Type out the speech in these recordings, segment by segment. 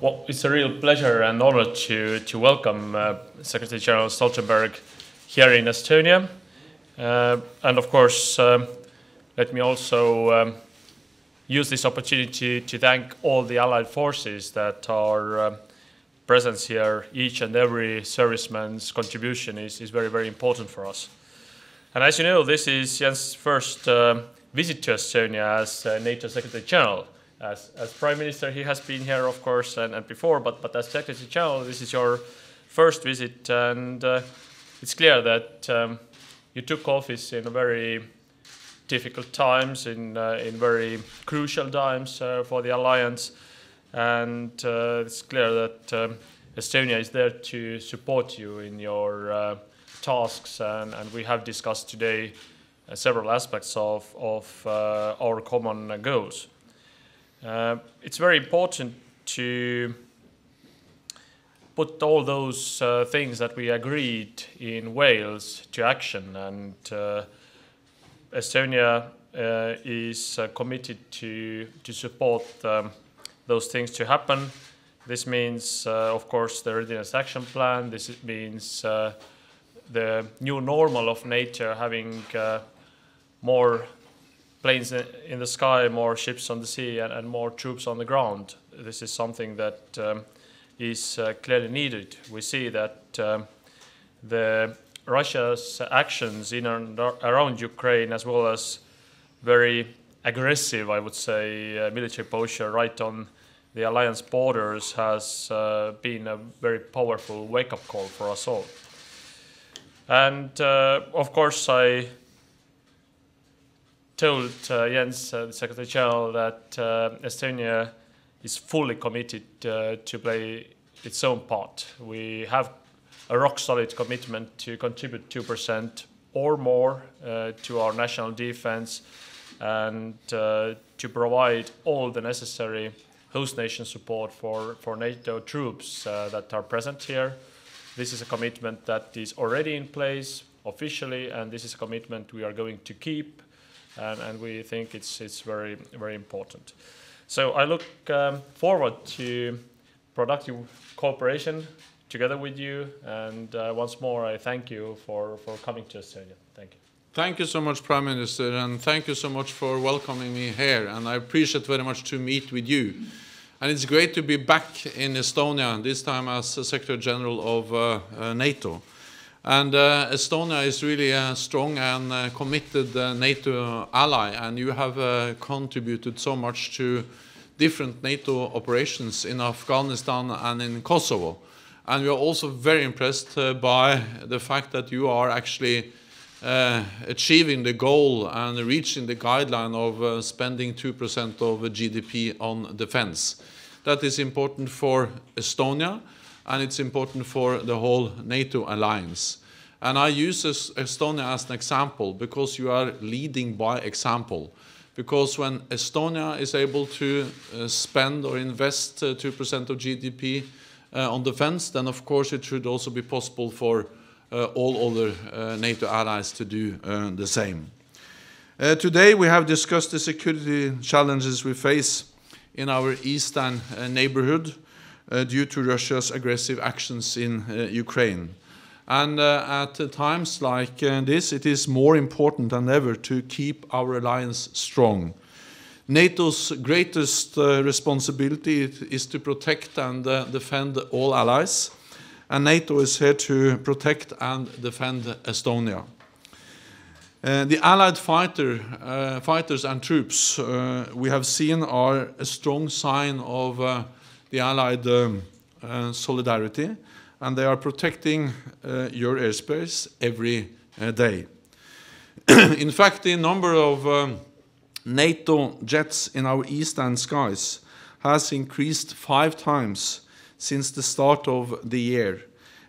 Well, it's a real pleasure and honor to welcome Secretary General Stoltenberg here in Estonia. And of course, let me also use this opportunity to thank all the Allied forces that are present here. Each and every serviceman's contribution is very, very important for us. And as you know, this is Jens' first visit to Estonia as NATO Secretary General. As Prime Minister, he has been here, of course, and before, but as Secretary General, this is your first visit, and it's clear that you took office in very difficult times, in very crucial times for the alliance, and it's clear that Estonia is there to support you in your tasks, and we have discussed today several aspects of our common goals. It's very important to put all those things that we agreed in Wales to action, and Estonia is committed to support those things to happen. This means, of course, the Readiness Action Plan. This means the new normal of NATO, having more planes in the sky, more ships on the sea, and more troops on the ground. This is something that is clearly needed. We see that the Russia's actions in and around Ukraine, as well as very aggressive, I would say, military posture right on the alliance borders, has been a very powerful wake-up call for us all. And of course, I told Jens, the Secretary General, that Estonia is fully committed to play its own part. We have a rock-solid commitment to contribute 2% or more to our national defense, and to provide all the necessary host nation support for NATO troops that are present here. This is a commitment that is already in place officially, and this is a commitment we are going to keep. And we think it's very, very important. So I look forward to productive cooperation together with you. And once more, I thank you for coming to Estonia. Thank you. Thank you so much, Prime Minister, and thank you so much for welcoming me here. And I appreciate very much to meet with you. And it's great to be back in Estonia, this time as Secretary General of NATO. And Estonia is really a strong and committed NATO ally, and you have contributed so much to different NATO operations in Afghanistan and in Kosovo. And we are also very impressed by the fact that you are actually achieving the goal and reaching the guideline of spending 2% of GDP on defense. That is important for Estonia, and it's important for the whole NATO alliance. And I use Estonia as an example because you are leading by example. Because when Estonia is able to spend or invest 2% of GDP on defense, then of course it should also be possible for all other NATO allies to do the same. Today we have discussed the security challenges we face in our eastern neighborhood due to Russia's aggressive actions in Ukraine. And at times like this, it is more important than ever to keep our alliance strong. NATO's greatest responsibility is to protect and defend all allies, and NATO is here to protect and defend Estonia. The Allied fighters and troops we have seen are a strong sign of the Allied solidarity, and they are protecting your airspace every day. In fact, the number of NATO jets in our eastern skies has increased 5 times since the start of the year.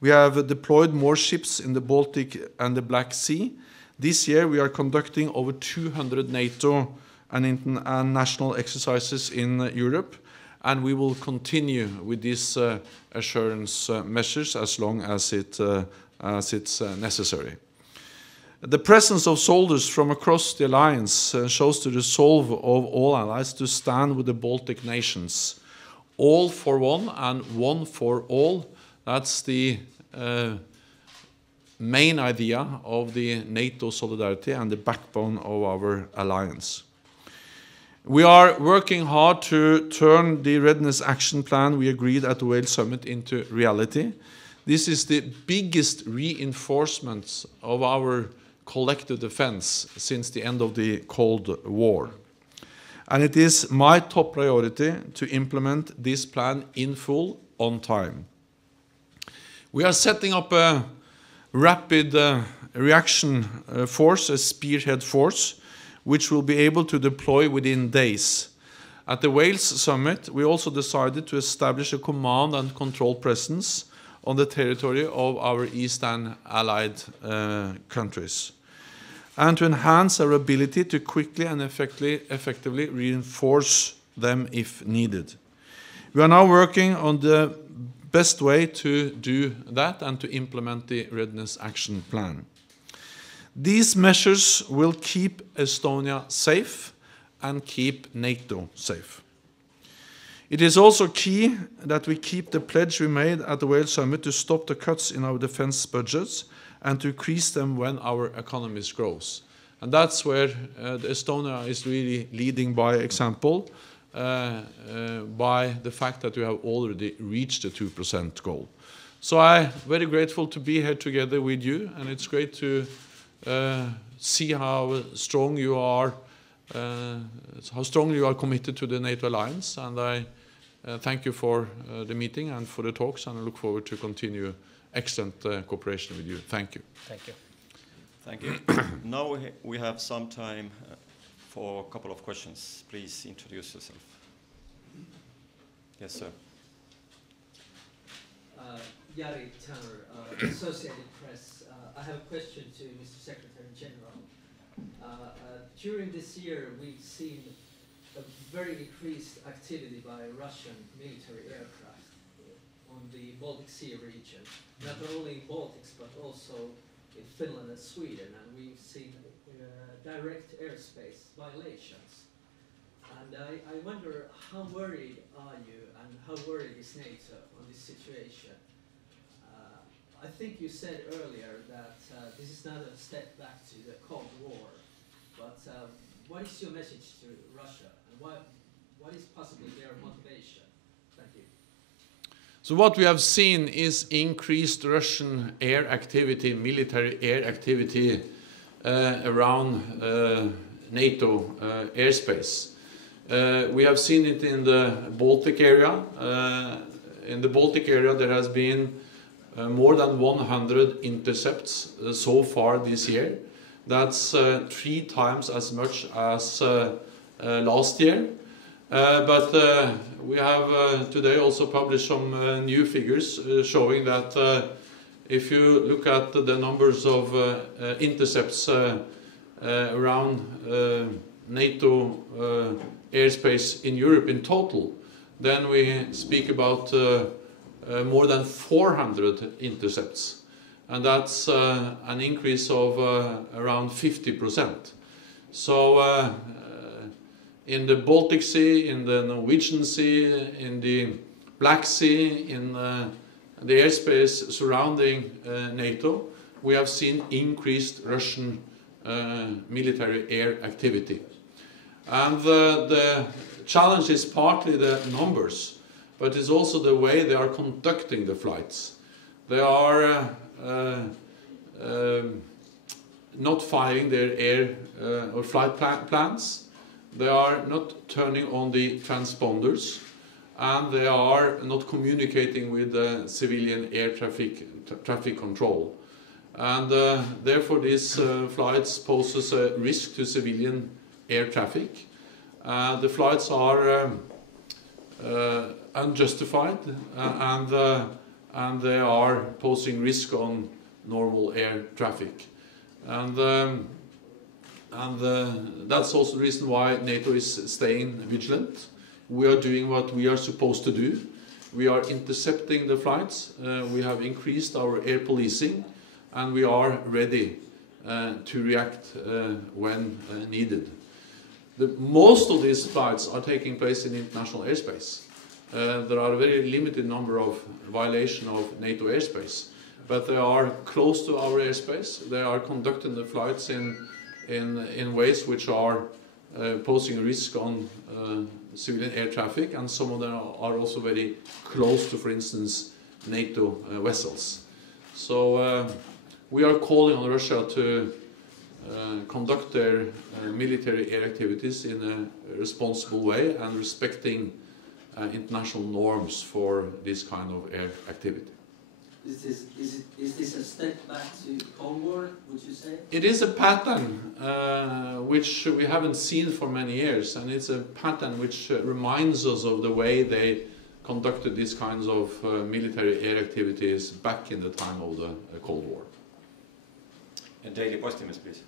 We have deployed more ships in the Baltic and the Black Sea. This year we are conducting over 200 NATO and national exercises in Europe, and we will continue with these assurance measures as long as it's necessary. The presence of soldiers from across the alliance shows the resolve of all allies to stand with the Baltic nations. all for one and one for all. That's the main idea of the NATO solidarity and the backbone of our alliance. We are working hard to turn the Readiness Action Plan we agreed at the Wales Summit into reality. This is the biggest reinforcement of our collective defense since the end of the Cold War. And it is my top priority to implement this plan in full on time. We are setting up a rapid reaction force, a spearhead force, which will be able to deploy within days. At the Wales Summit, we also decided to establish a command and control presence on the territory of our Eastern allied countries, and to enhance our ability to quickly and effectively reinforce them if needed. We are now working on the best way to do that and to implement the Readiness Action Plan. These measures will keep Estonia safe and keep NATO safe. It is also key that we keep the pledge we made at the Wales Summit to stop the cuts in our defense budgets and to increase them when our economies grows. And that's where Estonia is really leading by example, by the fact that we have already reached the 2% goal. So I'm very grateful to be here together with you, and it's great to see how strong you are, how strongly you are committed to the NATO alliance. And I thank you for the meeting and for the talks, and I look forward to continue excellent cooperation with you. Thank you. Thank you. Thank you. Now we have some time for a couple of questions. Please introduce yourself. Yes, sir. Jari Tanner, Associated Press. I have a question to Mr. Secretary General. During this year, we've seen a very increased activity by Russian military aircraft on the Baltic Sea region, not only in Baltics, but also in Finland and Sweden, and we've seen direct airspace violations. And I wonder, how worried are you, and how worried is NATO on this situation? I think you said earlier that this is not a step back to the Cold War, but what is your message to Russia, and what is possibly their motivation? Thank you. So what we have seen is increased Russian air activity, military air activity around NATO airspace. We have seen it in the Baltic area. In the Baltic area there has been more than 100 intercepts so far this year. That's 3 times as much as last year. But we have today also published some new figures showing that if you look at the numbers of intercepts around NATO airspace in Europe in total, then we speak about more than 400 intercepts. And that's an increase of around 50%. So in the Baltic Sea, in the Norwegian Sea, in the Black Sea, in the airspace surrounding NATO, we have seen increased Russian military air activity. And the challenge is partly the numbers, but it's also the way they are conducting the flights. They are not firing their air or flight plans. They are not turning on the transponders, and they are not communicating with the civilian air traffic control. And therefore these flights poses a risk to civilian air traffic. The flights are unjustified, and they are posing risk on normal air traffic. And that's also the reason why NATO is staying vigilant. We are doing what we are supposed to do. We are intercepting the flights. We have increased our air policing, and we are ready to react when needed. Most of these flights are taking place in international airspace. there are a very limited number of violations of NATO airspace. But they are close to our airspace. They are conducting the flights in ways which are posing a risk on civilian air traffic, and some of them are also very close to, for instance, NATO vessels. So we are calling on Russia to conduct their military air activities in a responsible way and respecting international norms for this kind of air activity. Is this a step back to Cold War, would you say? It is a pattern which we haven't seen for many years, and it's a pattern which reminds us of the way they conducted these kinds of military air activities back in the time of the Cold War. And Daily Postimees, please.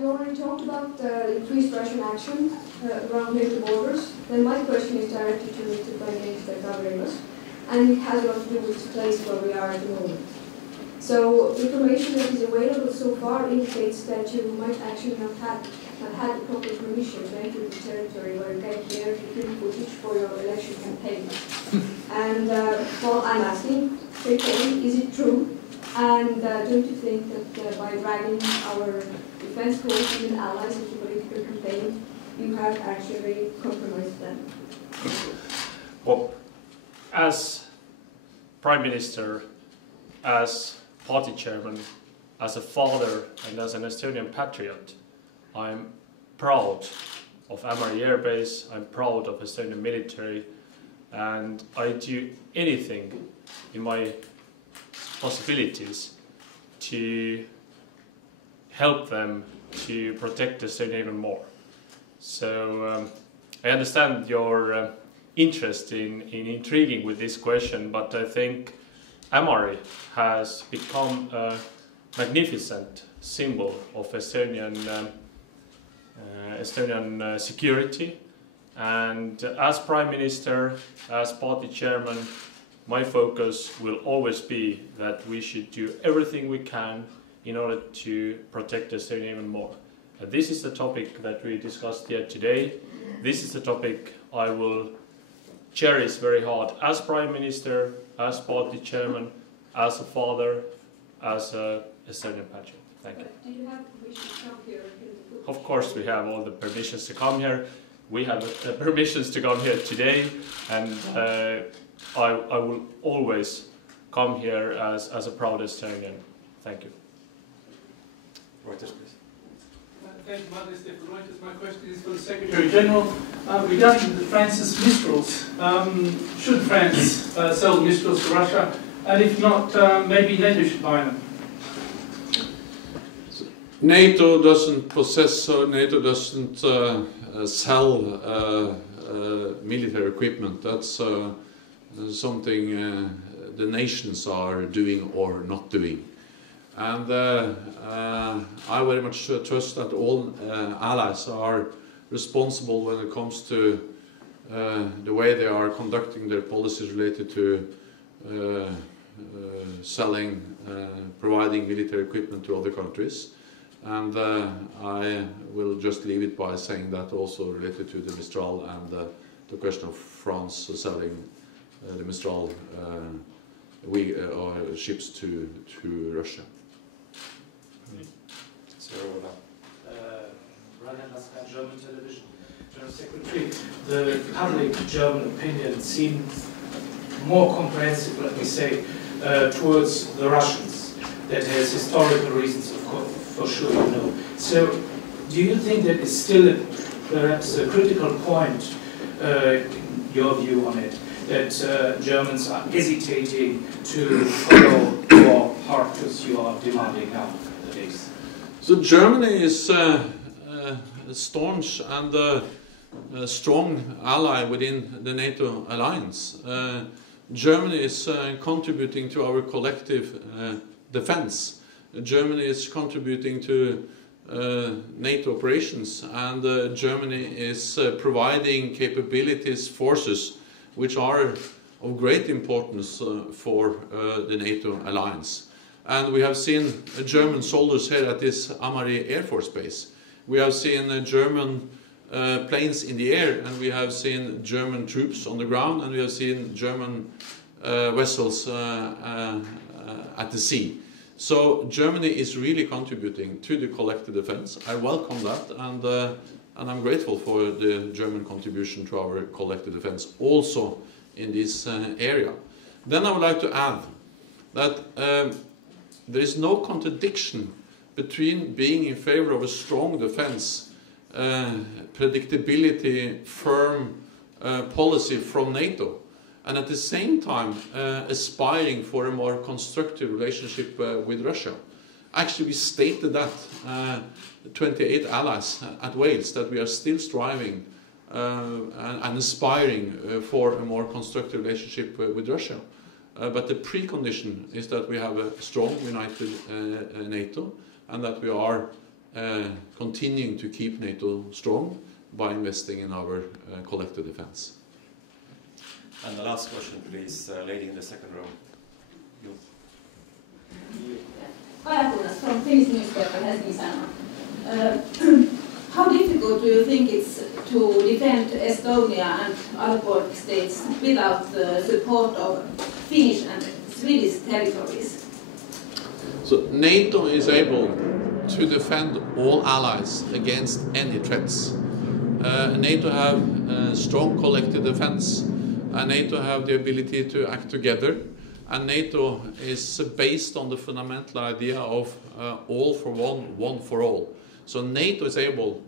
You already talked about increased Russian action around NATO borders. Then my question is directed to Mr. Peaminister Taavi Rõivase, and it has a lot to do with the place where we are at the moment. So information that is available so far indicates that you might actually not have had the proper permission to enter the territory where you get there to film footage for your election campaign. And well, I'm asking, is it true? And don't you think that by dragging our defense forces and allies into political campaign, you have actually compromised them? Well, as Prime Minister, as party chairman, as a father and as an Estonian patriot, I'm proud of Ämari Air Base, I'm proud of Estonian military, and I do anything in my possibilities to help them to protect Estonia even more. So I understand your interest in intriguing with this question, but I think Ämari has become a magnificent symbol of Estonian security. And as Prime Minister, as party chairman, my focus will always be that we should do everything we can in order to protect Estonia even more. And this is the topic that we discussed here today. This is the topic I will cherish very hard as Prime Minister, as party chairman, as a father, as a Estonian patriot. Thank you. Do you have permission to come here? Of course we have all the permissions to come here. We have the permissions to come here today, and I will always come here as a proud Estonian. Thank you. Reuters, please. Thank you, Mr. Reuters. My question is for the Secretary General. Regarding the France's Mistrals, should France sell Mistrals to Russia? And if not, maybe NATO should buy them. NATO doesn't possess, or NATO doesn't sell military equipment. That's something the nations are doing or not doing. And I very much trust that all allies are responsible when it comes to the way they are conducting their policies related to selling, providing military equipment to other countries. And I will just leave it by saying that also related to the Mistral and the question of France selling the Mistral ships to Russia. German television. General Secretary, the public German opinion seems more comprehensive, let me say, towards the Russians. That has historical reasons, of course, for sure, you know. So, do you think that is still perhaps a critical point, your view on it, that Germans are hesitating to follow your path as you are demanding now? So Germany is a staunch and a strong ally within the NATO alliance. Germany is contributing to our collective defense. Germany is contributing to NATO operations, and Germany is providing capabilities, forces, which are of great importance for the NATO alliance. And we have seen German soldiers here at this Ämari Air Force Base. We have seen German planes in the air, and we have seen German troops on the ground, and we have seen German vessels at the sea. So Germany is really contributing to the collective defense. I welcome that, and I'm grateful for the German contribution to our collective defense, also in this area. Then I would like to add that there is no contradiction between being in favor of a strong defense, predictability, firm policy from NATO, and at the same time aspiring for a more constructive relationship with Russia. Actually, we stated that, 28 allies at Wales, that we are still striving and aspiring for a more constructive relationship with Russia. But the precondition is that we have a strong, united NATO, and that we are continuing to keep NATO strong by investing in our collective defense. And the last question, please, lady in the second row. You. Ajakunas from Finnish newspaper Helsingin Sanomat. How difficult do you think it's to defend Estonia and other Baltic states without the support of Finnish and Swedish territories? So NATO is able to defend all allies against any threats. NATO have strong collective defense, and NATO have the ability to act together. And NATO is based on the fundamental idea of all for one, one for all. So NATO is able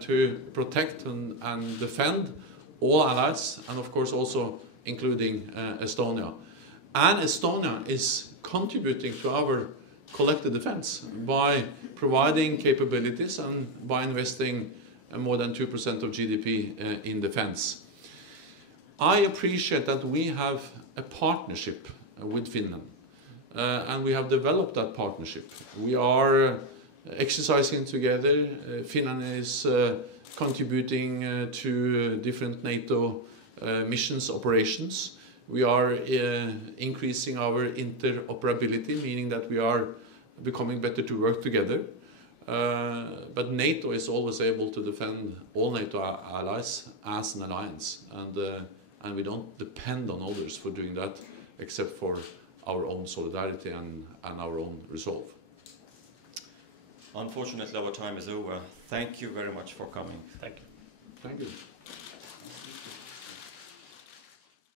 to protect and defend all allies, and of course also including Estonia. And Estonia is contributing to our collective defense by providing capabilities and by investing more than 2% of GDP in defense. I appreciate that we have a partnership with Finland, and we have developed that partnership. We are exercising together. Finland is contributing to different NATO missions, operations. We are increasing our interoperability, meaning that we are becoming better to work together. But NATO is always able to defend all NATO allies as an alliance, and we don't depend on others for doing that, except for our own solidarity and our own resolve. Unfortunately, our time is over. Thank you very much for coming. Thank you. Thank you.